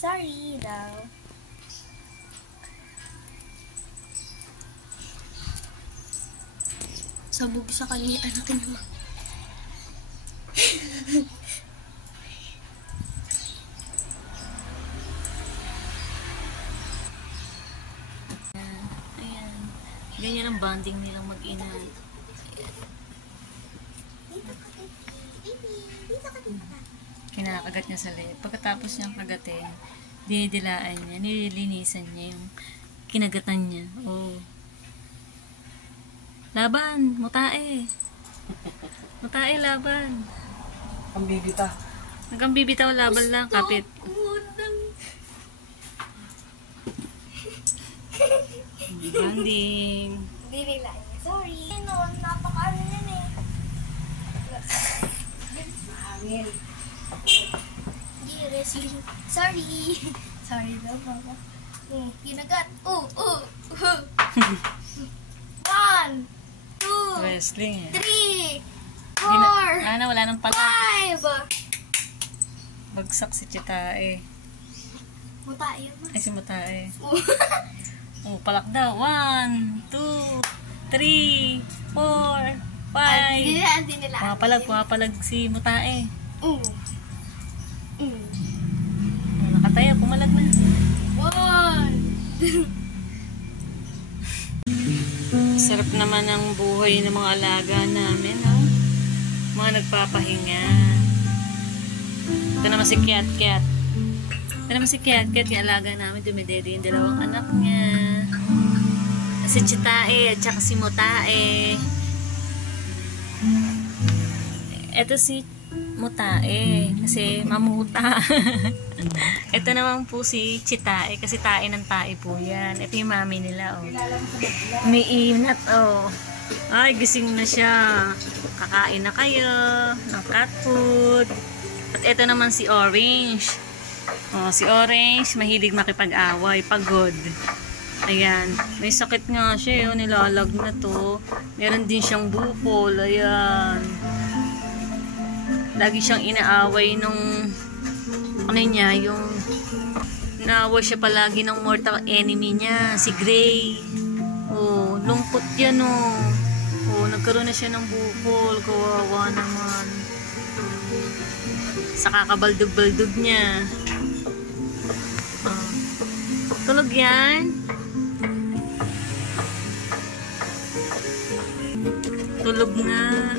Sorry daw. Sabog sa kanya yung anak naman. Ayan. Ganyan ang bonding nilang mag-ina. Kinakagat niya sa leeg. Pagkatapos niyang kagatin, dinidilaan niya, nililinisan niya yung kinagatan niya. Oh. Laban! Mutae! Mutae, laban! Ang bibita. Hanggang bibitaw, laban lang, kapit. Bonding. Hindi nila. Sorry. Noon, napaka-ano yan eh. Hangin. Hindi, wrestling. Sorry. Sorry daw, baba. Kinagat. One, two, Wrestling eh. three, four, Wala nang pala. five. Bagsak si Chitae. Muta yun. Ay, si Mutae. Oh, palak daw. 1, 2, 3, 4, 5. Hindi nila. Pumapalag si Mutae. Mm. Nakataya, pumalag na. One. Sarap naman ang buhay ng mga alaga namin, ha? Mga nagpapahinga. Ito naman si Kiat. Ito naman si Kiat, yung alaga namin. Dumidede yung dalawang anak niya. Si Chitae at saka si Mutae. Ito si Mutae kasi mamuta. Ito naman po si Chitae kasi tae ng tae po yan. Ito yung mami nila, oh. Umiinat, oh. Ay, gising na siya. Kakain na kayo ng cat food. At ito naman si Orange. Oh, si Orange, mahilig makipag-away, pagod. Ayan, may sakit nga siya, oh, nilalag na to. Meron din siyang bukol, ayan. Lagi siyang inaaway nung ano niya, yung inaaway siya palagi ng mortal enemy niya, si Gray. Oh, lungkot yan, oh. Oh, nagkaroon na siya ng bukol, kawawa naman. Sa kakabaldog-baldog niya. Oh. Tulog yan. Tulog na.